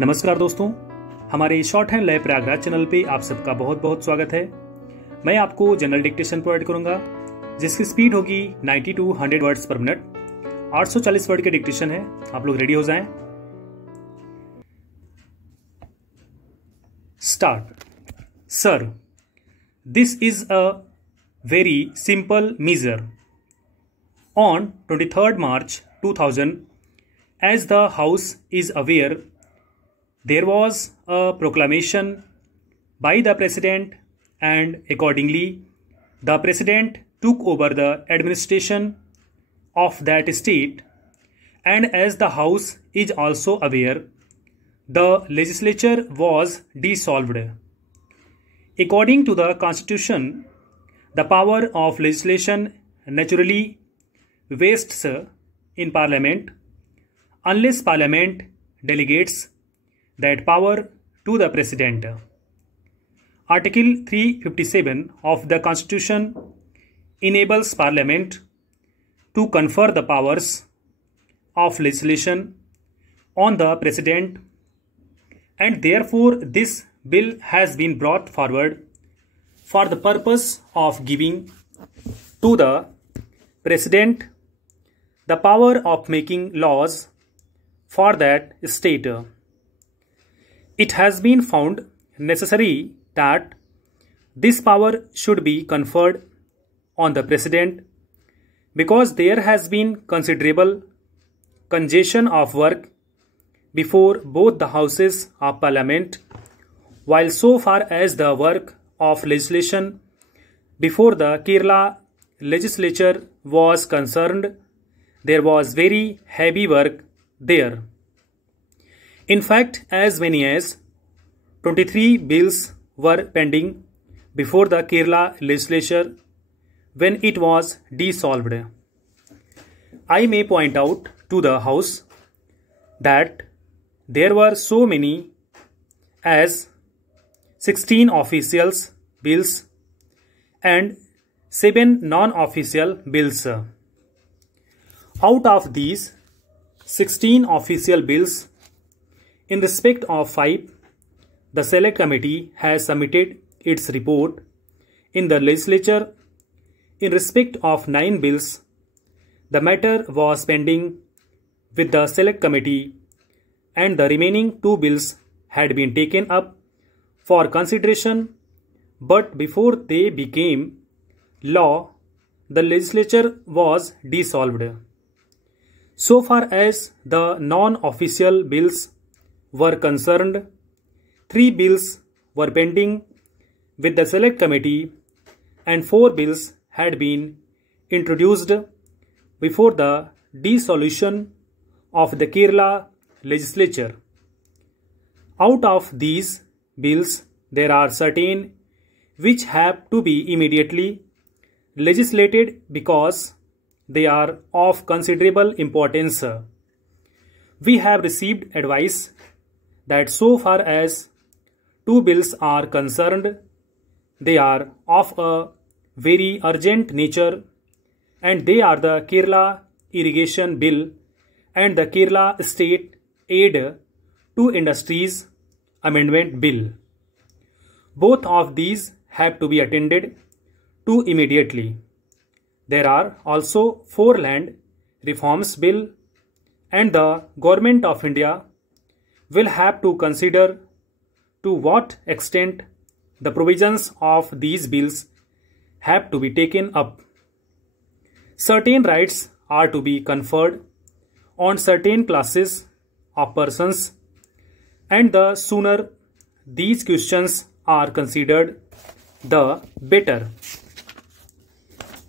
नमस्कार दोस्तों, हमारे short hand lab Prayagraj channel पे आप सबका बहुत बहुत स्वागत है। मैं आपको जनरल डिक्टेशन प्रोवाइड करूंगा जिसकी स्पीड होगी 90 to 100 वर्ड्स पर मिनट। 840 वर्ड के डिक्टेशन है। आप लोग रेडी हो जाएं। Start. Sir, this is a very simple measure. On 23rd March 2000, as the House is aware, there was a proclamation by the President, and accordingly, the President took over the administration of that state. And as the House is also aware, the legislature was dissolved. According to the Constitution, the power of legislation naturally vests in Parliament unless Parliament delegates that power to the President. Article 357 of the Constitution enables Parliament to confer the powers of legislation on the President, and therefore this bill has been brought forward for the purpose of giving to the President the power of making laws for that state. It has been found necessary that this power should be conferred on the President because there has been considerable congestion of work before both the houses of Parliament, while so far as the work of legislation before the Kerala legislature was concerned, there was very heavy work there. In fact, as many as 23 bills were pending before the Kerala legislature when it was dissolved. I may point out to the House that there were so many as 16 official bills and 7 non-official bills. Out of these 16 official bills, in respect of 5, the Select Committee has submitted its report in the legislature. In respect of 9 bills, the matter was pending with the Select Committee, and the remaining 2 bills had been taken up for consideration, but before they became law, the legislature was dissolved. So far as the non-official bills were concerned, 3 bills were pending with the Select Committee and 4 bills had been introduced before the dissolution of the Kerala legislature. Out of these bills, there are certain which have to be immediately legislated because they are of considerable importance. We have received advice that so far as 2 bills are concerned, they are of a very urgent nature, and they are the Kerala Irrigation Bill and the Kerala State Aid to Industries Amendment Bill. Both of these have to be attended to immediately. There are also 4 Land Reforms Bill, and the Government of India will have to consider to what extent the provisions of these bills have to be taken up. Certain rights are to be conferred on certain classes of persons, and the sooner these questions are considered, the better.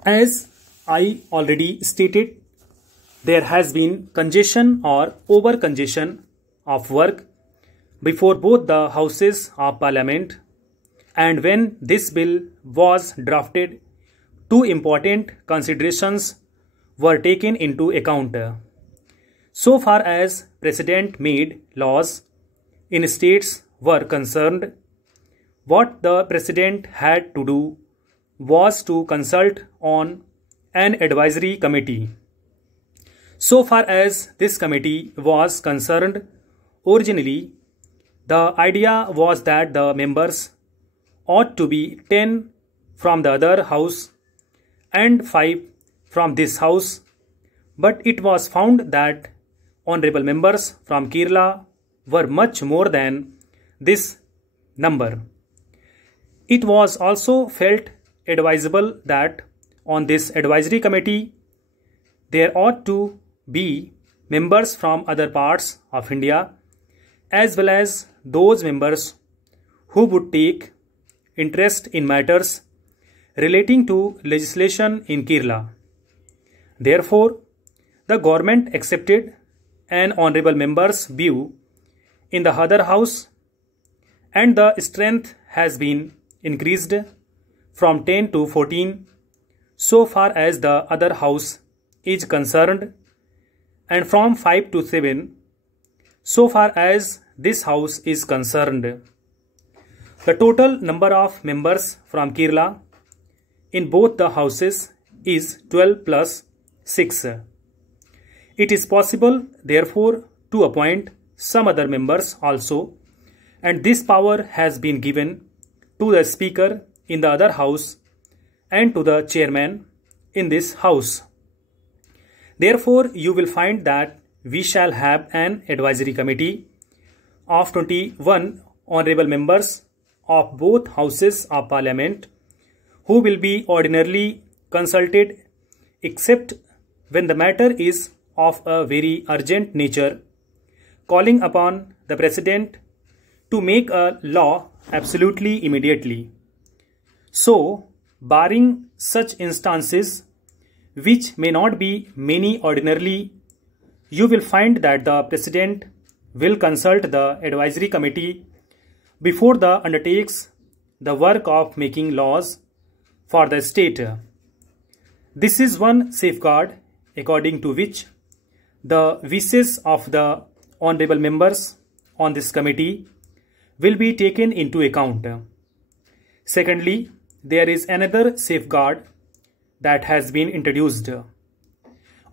As I already stated, there has been congestion or over congestion of work before both the houses of Parliament, and when this bill was drafted, 2 important considerations were taken into account. So far as President made laws in states were concerned, what the President had to do was to consult on an advisory committee. So far as this committee was concerned, originally The idea was that the members ought to be 10 from the other house and 5 from this house, but it was found that honorable members from Kerala were much more than this number. It was also felt advisable that on this advisory committee there ought to be members from other parts of India as well as those members who would take interest in matters relating to legislation in Kerala. Therefore, the government accepted an honorable member's view in the other house, and the strength has been increased from 10 to 14 so far as the other house is concerned, and from 5 to 7 so far as this house is concerned. The total number of members from Kerala in both the houses is 12 plus 6. It is possible, therefore, to appoint some other members also, and this power has been given to the Speaker in the other house and to the Chairman in this house. Therefore, you will find that we shall have an advisory committee of 21 honorable members of both houses of Parliament who will be ordinarily consulted except when the matter is of a very urgent nature, calling upon the President to make a law absolutely immediately. So, barring such instances, which may not be many ordinarily, you will find that the President will consult the advisory committee before the undertakes the work of making laws for the state. This is one safeguard according to which the wishes of the honorable members on this committee will be taken into account. Secondly, there is another safeguard that has been introduced.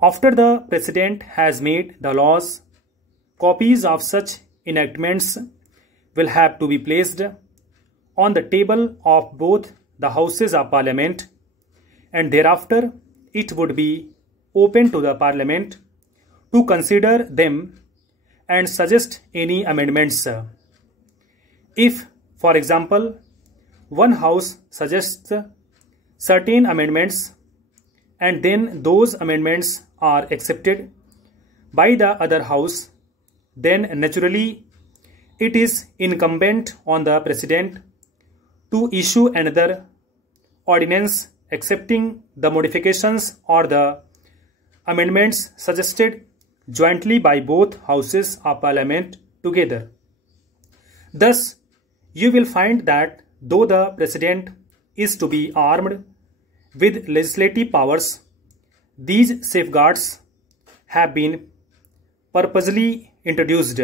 After the President has made the laws, copies of such enactments will have to be placed on the table of both the houses of Parliament, and thereafter it would be open to the Parliament to consider them and suggest any amendments. If, for example, one house suggests certain amendments and then those amendments are accepted by the other house, then naturally it is incumbent on the President to issue another ordinance accepting the modifications or the amendments suggested jointly by both houses of Parliament together. Thus, you will find that though the President is to be armed with legislative powers, these safeguards have been purposely introduced.